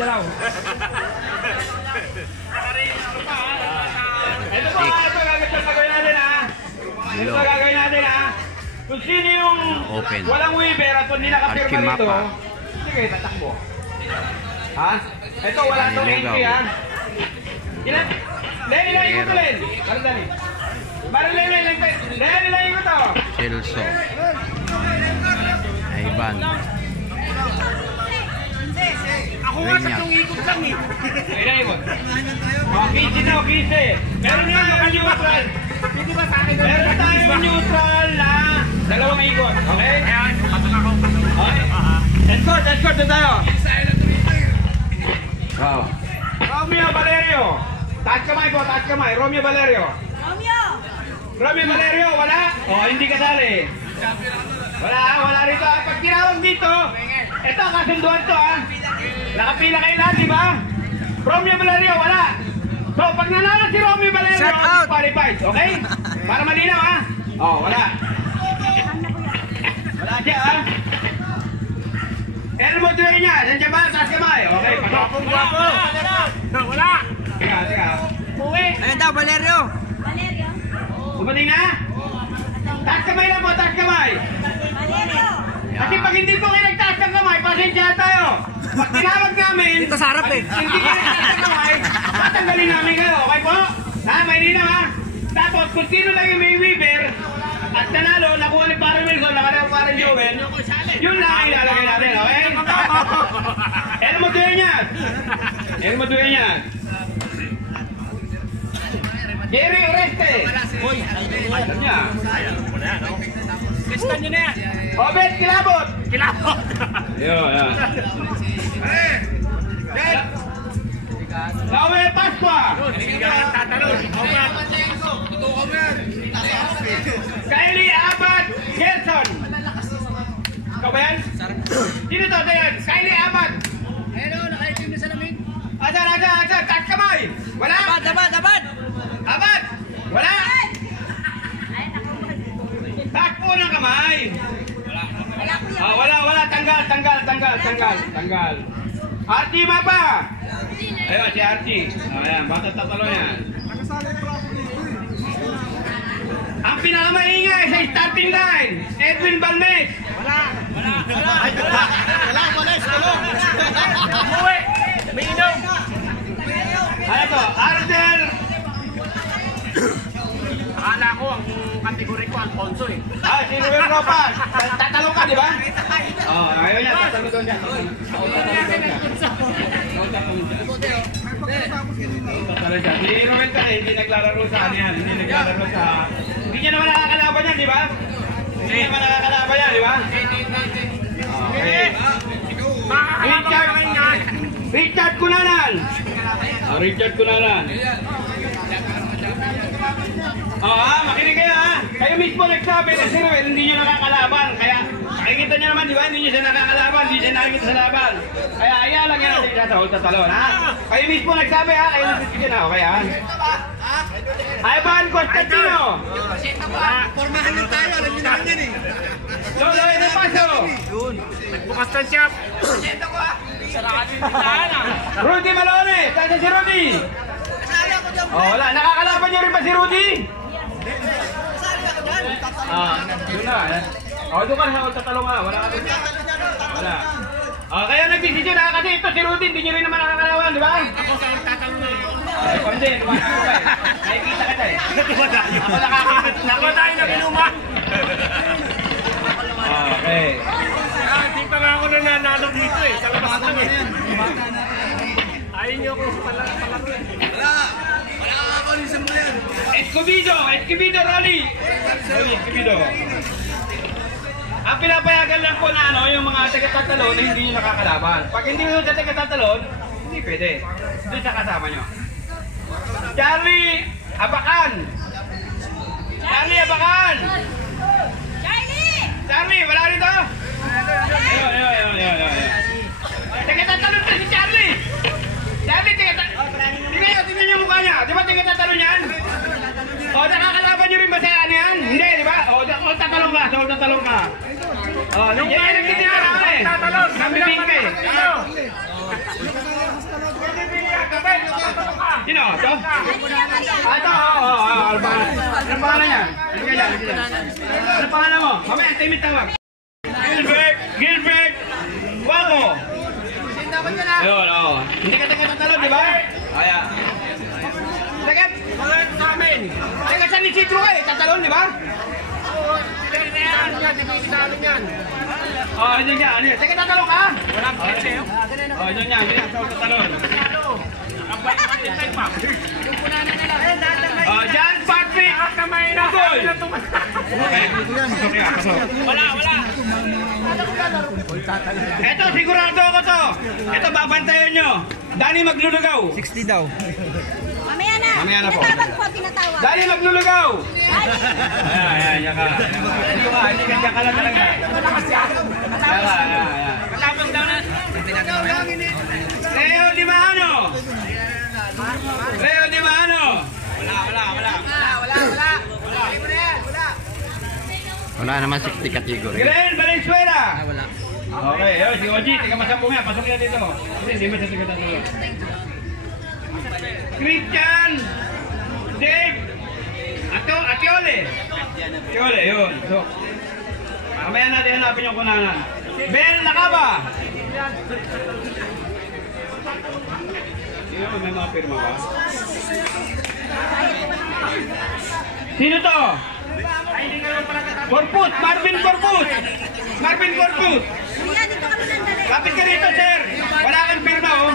Mindanao. Ito po, ito gagawin natin ha. Ito gagawin natin ha. Kung sino yung walang weaver at hindi nakapirma rito, sige, tatakbo. Ha? Ito, wala itong entry ha. Ilayin ko ito, Len. Dali. Ilayin ko ito. Celso. Ivan. Ako nga tatlong ikot lang eh. Ilayin mo. Kisi na, kisi. Meron nga neutral. Hindi ba sa akin? Meron tayong neutral na dalawang ikot. Okay? Ayan, patong ako. Escort na tayo. Wow. Romeo Valerio. Taas kamay. Romeo Valerio. Romeo Valerio, wala? Hindi kasali. Wala rito. Pag tinawag dito, ito, kasunduan to ha. Nakapila kayo lahat, di ba? Romeo Valerio, wala. So, pag nanalo si Romeo Valerio, disqualified, okay? Para malinaw ha. Wala. Wala siya ha. Elmo Dueña, nandiyan ba? Taas kamay. Okay, pasok. Guwapo. Wala. Teka. Uwi. Ayun daw, Valerio. Dumating na? Taas kamay lang po, taas kamay. Kasi pag hindi po kayo nagtaas ng kamay, pasensya tayo. Pag tinawag namin, Dito sa harap eh. hindi kayo nagtaas ng kamay, tatanggalin namin kayo. Okay po? Maynila ha? Tapos kung sino lang yung may weaver, at nanalo, nakuha ni Parang Wilson, nakalala ko Parang Joel, yun lang ang ilalagay natin, okay? Elmo Dueñas. Jerry Oreste. Alam niya. Kista nyo na yan. Obed Kilabot. Yan. Lawe Pasqua. Kylie Abad Gerson. Ikaw ba yan? Sino to? Kylie Abad. Ayun, nakaitim na sa lamig. Asan. Taas kamay. Wala? Abad. Wala? Taas po ng kamay. Wala. Tanggal. Archie Mapa. Ayun, si Archie. Ayan, basta tatalo yan. Ang pinakamaingay sa starting line, Edwin Balmes. Wala. Uwi. May inom. Ano to? Ardel. Akala ko ang kategori ko Alfonso eh. Si Ruel Ropas. Tatalong ka, di ba? Ayaw niya. Tatalong doon dyan. Si Ruel kasi hindi naglalaro sa ano yan. Hindi niya naman nakakalaban yan, di ba? Hindi naman nakakalaban yan, di ba? Okay. Richard Cunanan. Makinig kayo ha. Kayo mismo nagsabi na si Ruel hindi nyo nakakalaban. Kaya nakikita nyo naman, di ba? Hindi nyo siya nakakalaban, hindi siya nakikita sa laban. Kaya lang yan natin siya sa ultatalon ha. Kayo mismo nagsabi ha. Kayo nagsabi na. Okay ha. Ivan Constantino. Pormahan lang tayo, alam nyo naman yan eh. Lolo de Paso. Nagbukas ng shop. Rudy Malone. Saan si Rudy? Wala. Nakakalaban nyo rin ba si Rudy? Yun na. Doon ka na. Ultatalon ka. Wala ka doon. Wala. Kaya nag-decision na kasi ito si Rudy. Hindi nyo rin naman nakakalaban, di ba? Ako sa ultatalon na. Pwede. Nakikita ka tayo. Ako nakakita. Nakuha tayo na binuman. Okay. Hindi pa nga ako nananalo dito eh. Sa labas lang eh. Ayaw nyo ako palaro eh. Wala ako ni Samuel. Escobedo Rally. Escobedo. Ang pinapayagan lang po na yung mga taga-tatalon na hindi nyo nakakalaban. Pag hindi nyo sa taga-tatalon, hindi pwede. Doon sa kasama nyo. Charlie Abacan. Charlie, wala rito? Ayun. Taga-tatalon ka si Charlie. Tingnan yung mukha niya. Di ba taga-tatalon yan? Nakakalaban nyo rin ba sa ano yan? Hindi, di ba? Tatalon ka. Yan ang nagtitinara ka eh. Nambibing ka eh. ito? Ito, Anong pangalan niya? Anong pangalan mo? Mamaya, timid tawag. Gilbert! Wako! Ayun, oo. Hindi ka taga-tatalon, di ba? Kaya. Sakit! Sa amin! Teka, saan ni Citro ka eh? Tatalon, di ba? Oh, yun yan. Teka, tatalon ka? Walang pwede. Oh, yun yan. Tatalon. Oh, John Patrick! Pagol! Wala. Ito, sigurado ako to. Ito, babantayan nyo. Dani maglulugaw. 60 daw. Mamaya na po. Tinatawag. Dani maglulugaw. Dali. Ayan ka. Hindi ka lang talaga. Matapang daw na. Leo Di Maano. Wala naman 60 category. Gren Valenzuela. Wala. Okay, si Oji, tiga masambong yan. Pasok yan dito. Kasi hindi mo siya tiga tatlo. Christian. Dave. Atiole, yun. So, mamaya natin hanapin yung kunanan. Ben Lakaba. May mga pirma ba? Sino to? Corpus, Marvin Corpus. Lapit ka rito, sir. Wala kang pirma, oh.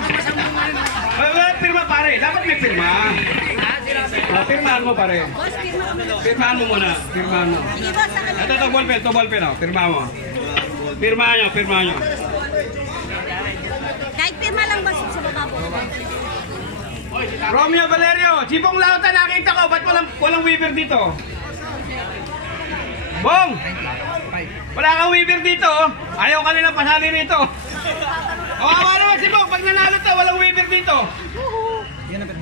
Wala pirma, pare. Dapat may pirma. Pirmahan mo, pare. Pirmahan mo muna. Pirmahan mo. Ito, ballpen, oh. Pirma mo. Pirma nyo. Kahit pirma lang ba sa baba po? Romeo Valerio, Sipong Lauta, nakita ko. Ba't walang weaver dito? Bong! Wala kang weaver dito. Ayaw ka nila pasali rito. Awa naman si Bong, pag nanalo to, walang weaver dito.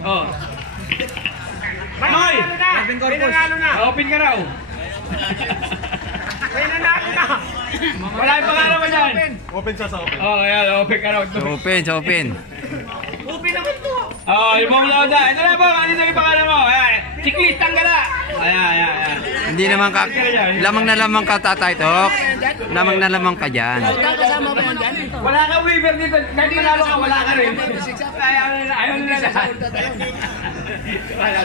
Oh. Manoy! Pinanalo na. Open ka raw. Pinanalo na. Wala yung pangalan mo dyan. Open sa open. Oh, ayan, open ka raw. Open. Oh, yung Bong Lauta. Ito na po, ano yung pangalan mo? Chiclis, tanggala. Ayan. Hindi naman ka, lamang ka tatay Tok. Lamang na lamang ka dyan. Wala kang weaver dito. Kahit manalo ka, wala ka rin. Ayaw nila lahat. Wala.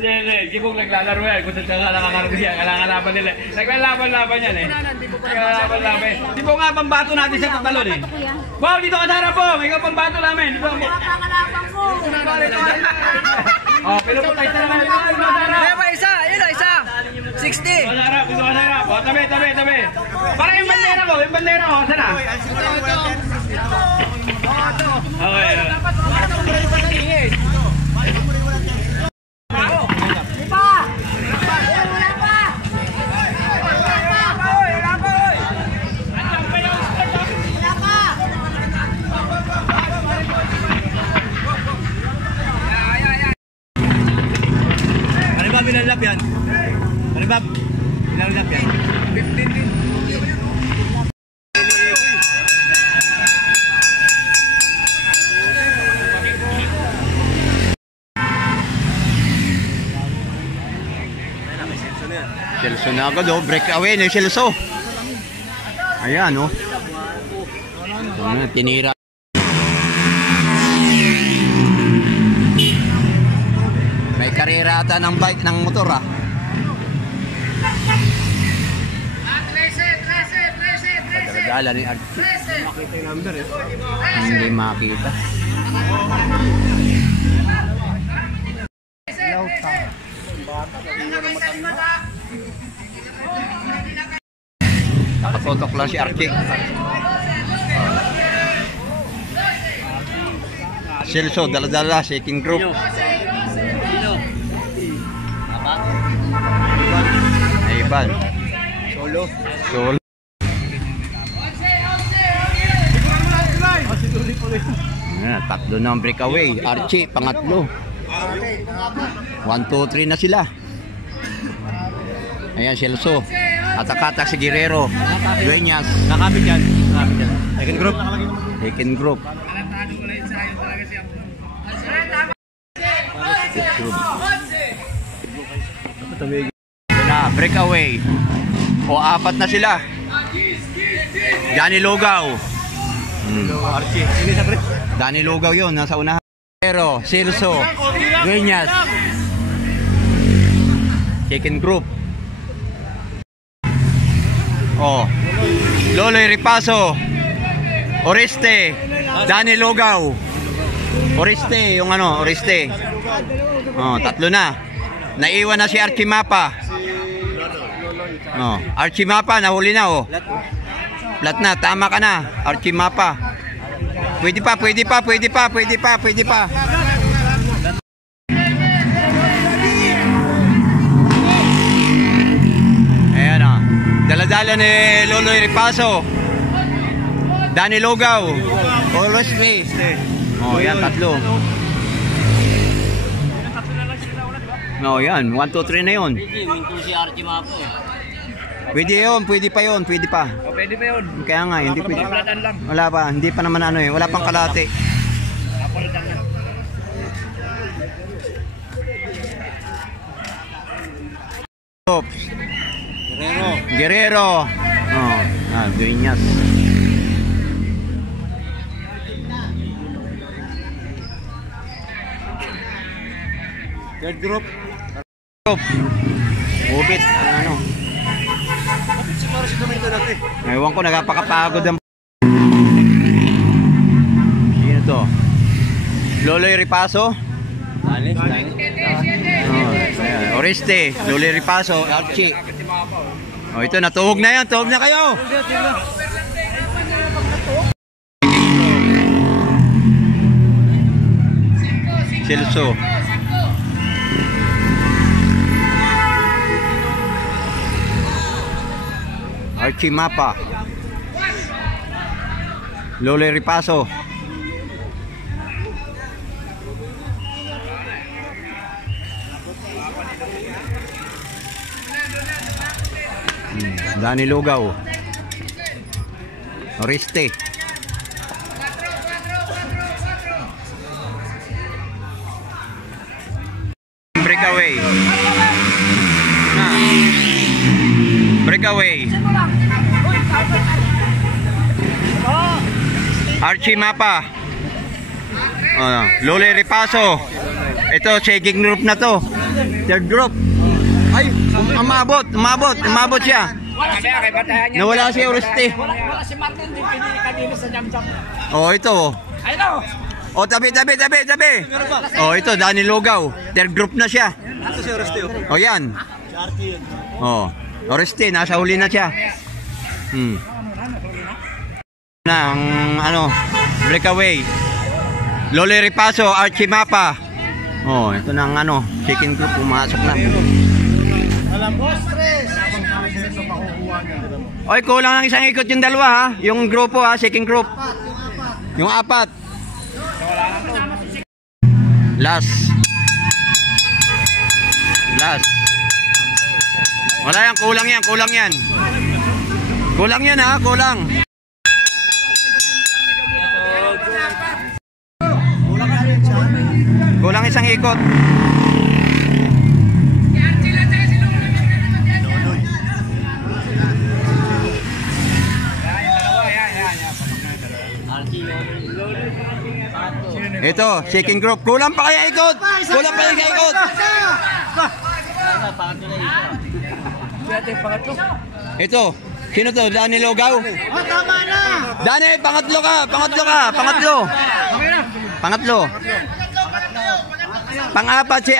Hindi. Gibong naglalaro yan. Kung saan ka nakakaroon yan. Kailangan nila. Naglalaban yan eh. Naglalaban. Di po nga pambato natin sa tatalon eh. Wow, dito ka sa harap po. Ikaw pambato namin. Pangalapan ko. Oh, pinuputay sa naman. Isa. 60. Dito ka sa harap. Oh, tabi. Para yung bandera ko. Saan na? Okay. Ilan lap yan? Maribab, ilan lap yan? 15 din. Celso na agad oh. Break away na Celso. Ayan oh. Tinira. May karera ata ng bike ng motor ah. 13. Dala ni Archie. Makita yung number eh. Hindi makita. Nakatotok lang si Archie. Celso, dala-dala, second group. Iban. Solo. Ayan, tatlo na ang breakaway. Archie, pangatlo. 1, 2, 3 na sila. Ayan, Celso. Katak-katak si Guerrero. Dueñas. Nakapit yan. Nakapit yan. Second group. Second group. Ito na, breakaway. O, apat na sila. Danny Lugaw. Archie. Sige sa break. Danny Lugaw yun, nasa unahan. Pero, Celso, Dueñas. Second group. Oh, Loloy Ripaso, Oreste, Danny Lugaw. Oreste, yung ano, Oreste. Oh, tatlo na. Naiwan na si Archie Mapa. Oh, Archie Mapa, nahuli na oh. Flat na, tama ka na, Archie Mapa. Pwede pa, pwede pa, pwede pa, pwede pa, pwede pa. Ayan o. Daladala ni Loloy Ripaso. Danny Lugaw. Oreste. Oh, yan, tatlo. No, yan. 1, 2, 3 na yun. Si Archie Mapo. Pwede yun, pwede pa yun, pwede pa. O, pwede pa yun. Kaya nga, hindi pwede. Kapalatan lang. Wala pa, hindi pa naman ano eh. Wala pang kalate. Kapalatan lang. Oops. Guerrero. Oh, Dueñas. Third group. Ubit, ano. Siguro si Domingo natin. Ewan ko, nagapakapagod ang... Sino to? Loloy Ripaso? Dani. Oh, Oreste, Loloy Ripaso, Archie. Oh, ito, natuhog na yan. Tuhog na kayo. Celso. Archie Mapa. Loloy Ripaso. Danny Lugaw. Oreste. Breakaway. Breakaway. Archie Mapa. Loloy Ripaso. Ito, shaking group na to. Third group. Ay, umabot siya. Nawala si Oreste. Wala si Martin din kanina sa jam-jam. Oh, ito. Ayun. Oh, tabi. Oh, ito, Danny Lugaw. Third group na siya. Ito si Oreste. Oh, yan. Oh, Oreste, nasa huli na siya. Na, ang ano, breakaway. Loloy Ripaso, Archie Mapa. Oh, ito na ang ano, second group, pumasok na. Oy, kulang ng isang ikot yung dalawa ha. Yung grupo ha, second group. Yung apat. Last. Wala yan, kulang yan. Kulang yan ha, kulang. Kulang isang ikot. Ito, second group. Kulang pa kaya ikot? Ito, sino to? Danny Lugaw? Oh, tama na. Danny, pangatlo ka. Pang-apat si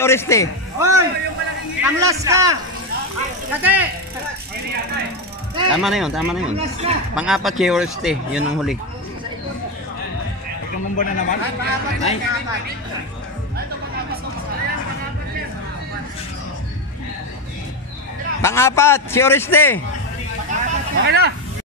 Oreste. Hoy, ang last ka. Dati. Tama na yun. Pang-apat si Oreste, yun ang huli. Tumumbo na naman. Pang-apat si Oreste. Okay na.